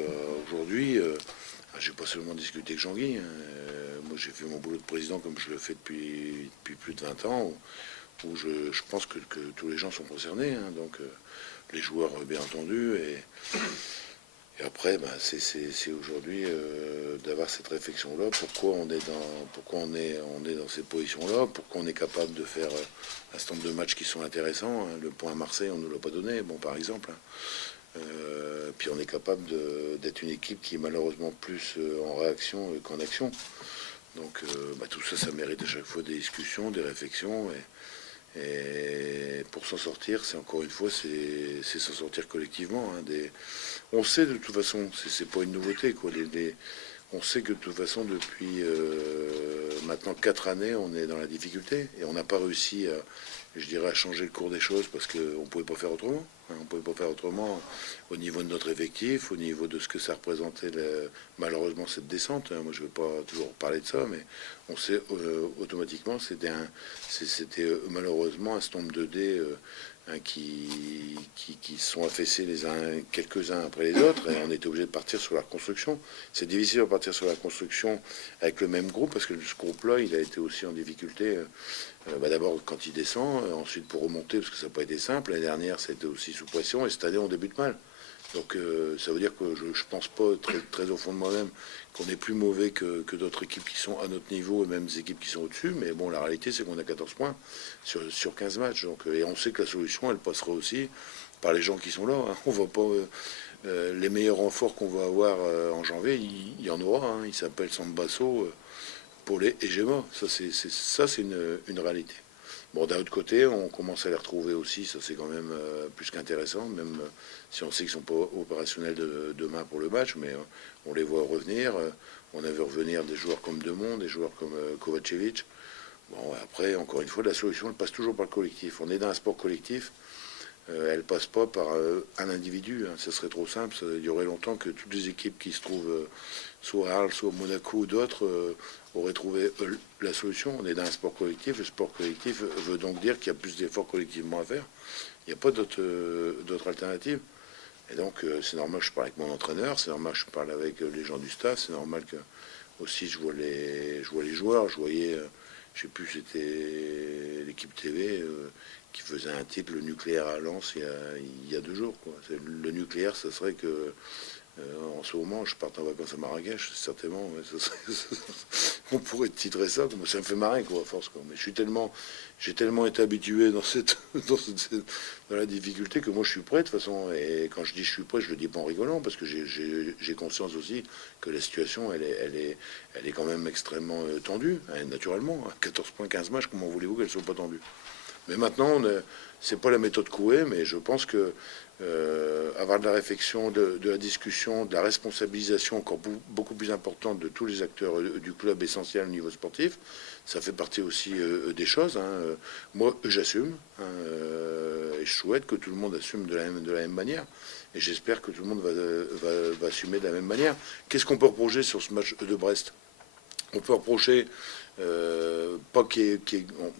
qu'aujourd'hui, j'ai pas seulement discuté avec Jean-Guy. Moi, j'ai fait mon boulot de président comme je le fais depuis plus de 20 ans, où je pense que tous les gens sont concernés. Donc, les joueurs, bien entendu. Et après, c'est aujourd'hui d'avoir cette réflexion-là. Pourquoi on est dans cette position-là. Pourquoi on est capable de faire un certain nombre de matchs qui sont intéressants. Le point à Marseille, on ne nous l'a pas donné, bon, par exemple. Puis on est capable d'être une équipe qui est malheureusement plus en réaction qu'en action. Donc tout ça, ça mérite à chaque fois des discussions, des réflexions. Et pour s'en sortir, c'est encore une fois, c'est s'en sortir collectivement. On sait de toute façon, c'est pas une nouveauté, quoi. On sait que de toute façon, depuis maintenant 4 années, on est dans la difficulté et on n'a pas réussi je dirais, à changer le cours des choses parce qu'on ne pouvait pas faire autrement. On ne pouvait pas faire autrement au niveau de notre effectif, au niveau de ce que ça représentait malheureusement cette descente. Moi, je ne vais pas toujours parler de ça, mais on sait automatiquement, c'était malheureusement un certain nombre de dés qui sont affaissés quelques-uns après les autres, et on était obligé de partir sur la reconstruction. C'est difficile de partir sur la construction avec le même groupe, parce que ce groupe-là, il a été aussi en difficulté, d'abord quand il descend, ensuite pour remonter, parce que ça n'a pas été simple. L'année dernière, ça a été aussi sous pression, et cette année, on débute mal. Donc ça veut dire que je ne pense pas très au fond de moi-même qu'on est plus mauvais que d'autres équipes qui sont à notre niveau et même des équipes qui sont au-dessus. Mais bon, la réalité, c'est qu'on a 14 points sur 15 matchs. Donc, et on sait que la solution, elle passera aussi par les gens qui sont là. On va pas les meilleurs renforts qu'on va avoir en janvier, il y en aura. Ils s'appellent Sambasso, Paulet et Gemma. Ça, c'est une réalité. Bon, d'un autre côté, on commence à les retrouver aussi, ça c'est quand même plus qu'intéressant, même si on sait qu'ils ne sont pas opérationnels demain pour le match, mais on les voit revenir. On a vu revenir des joueurs comme Demond, des joueurs comme Kovacevic. Bon, après, encore une fois, la solution, elle passe toujours par le collectif. On est dans un sport collectif, elle passe pas par un individu. Ça serait trop simple, ça durerait longtemps que toutes les équipes qui se trouvent soit à Arles, soit à Monaco ou d'autres auraient trouvé la solution. On est dans un sport collectif. Le sport collectif veut donc dire qu'il y a plus d'efforts collectivement à faire. Il n'y a pas d'autres alternatives. Et donc c'est normal que je parle avec mon entraîneur, c'est normal que je parle avec les gens du staff, c'est normal que aussi je vois les joueurs. Je voyais, je sais plus, c'était l'équipe TV qui faisait un titre, le nucléaire à Lens, il y a 2 jours, quoi. Le nucléaire, ça serait que en ce moment, je parte en vacances à Marrakech, certainement. On pourrait titrer ça, ça me fait marrer, quoi, à force, quoi. Mais j'ai tellement été habitué dans la difficulté que moi, je suis prêt, de toute façon. Et quand je dis je suis prêt, je le dis pas en rigolant, parce que j'ai conscience aussi que la situation, elle est quand même extrêmement tendue, naturellement. 14 points, 15 matchs, comment voulez-vous qu'elles ne soient pas tendues? Mais maintenant, c'est pas la méthode Coué, mais je pense que avoir de la réflexion, de la discussion, de la responsabilisation encore beaucoup plus importante de tous les acteurs du club essentiel au niveau sportif, ça fait partie aussi des choses. Moi, j'assume, et je souhaite que tout le monde assume de la même manière. Et j'espère que tout le monde va assumer de la même manière. Qu'est-ce qu'on peut reprocher sur ce match de Brest? On peut reprocher pas on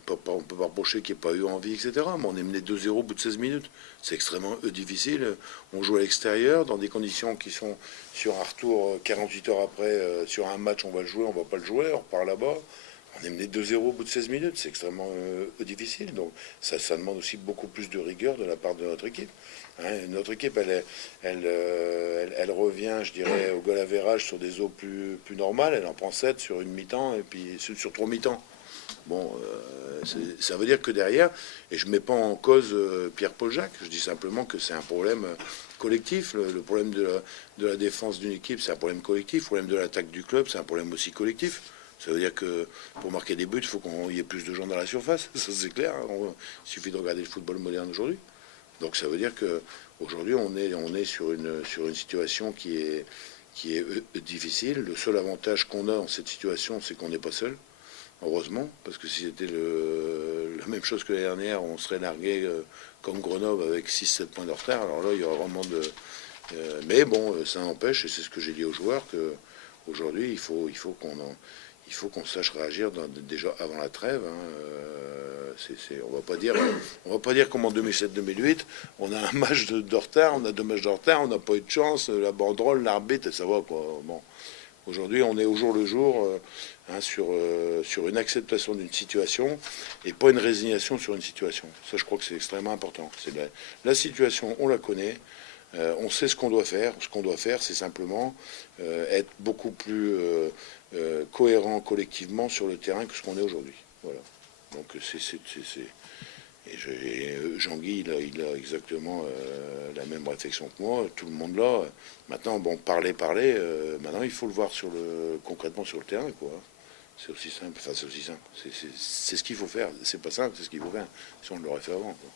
peut pas reprocher qu'il n'y ait pas eu envie, etc. Mais on est mené 2-0 au bout de 16 minutes. C'est extrêmement difficile. On joue à l'extérieur, dans des conditions qui sont sur un retour 48 heures après, sur un match, on va le jouer, on va pas le jouer, on repart là-bas. On est mené 2-0 au bout de 16 minutes. C'est extrêmement difficile. Donc ça demande aussi beaucoup plus de rigueur de la part de notre équipe. Notre équipe, elle revient, je dirais, au goal average sur des eaux plus normales. Elle en prend 7 sur une mi-temps et puis sur 3 mi-temps. Bon, ça veut dire que derrière, et je ne mets pas en cause Pierre-Paul Jacques, je dis simplement que c'est un problème collectif. Le problème de la défense d'une équipe, c'est un problème collectif. Le problème de l'attaque du club, c'est un problème aussi collectif. Ça veut dire que pour marquer des buts, il faut qu'il y ait plus de gens dans la surface. Ça, c'est clair. Il suffit de regarder le football moderne aujourd'hui. Donc ça veut dire qu'aujourd'hui, on est sur une situation qui est difficile. Le seul avantage qu'on a dans cette situation, c'est qu'on n'est pas seul. Heureusement, parce que si c'était la même chose que l'année dernière, on serait largué comme Grenoble avec 6-7 points de retard. Alors là, il y aura vraiment mais bon, ça n'empêche, et c'est ce que j'ai dit aux joueurs, qu'aujourd'hui, il faut qu'on sache réagir déjà avant la trêve. On va pas dire comme en 2007-2008, on a un match de retard, on a 2 matchs de retard, on n'a pas eu de chance, la banderole, l'arbitre, ça va quoi. Bon. Aujourd'hui, on est au jour le jour sur une acceptation d'une situation et pas une résignation sur une situation. Ça, je crois que c'est extrêmement important. La situation, on la connaît, on sait ce qu'on doit faire. Ce qu'on doit faire, c'est simplement être beaucoup plus cohérent collectivement sur le terrain que ce qu'on est aujourd'hui. Voilà. Donc Jean-Guy, il a exactement la même réflexion que moi, tout le monde là. Maintenant, bon, parler, maintenant il faut le voir concrètement sur le terrain, quoi. C'est aussi simple, enfin c'est aussi simple. C'est ce qu'il faut faire. C'est pas simple, c'est ce qu'il faut faire. Si on l'aurait fait avant, quoi.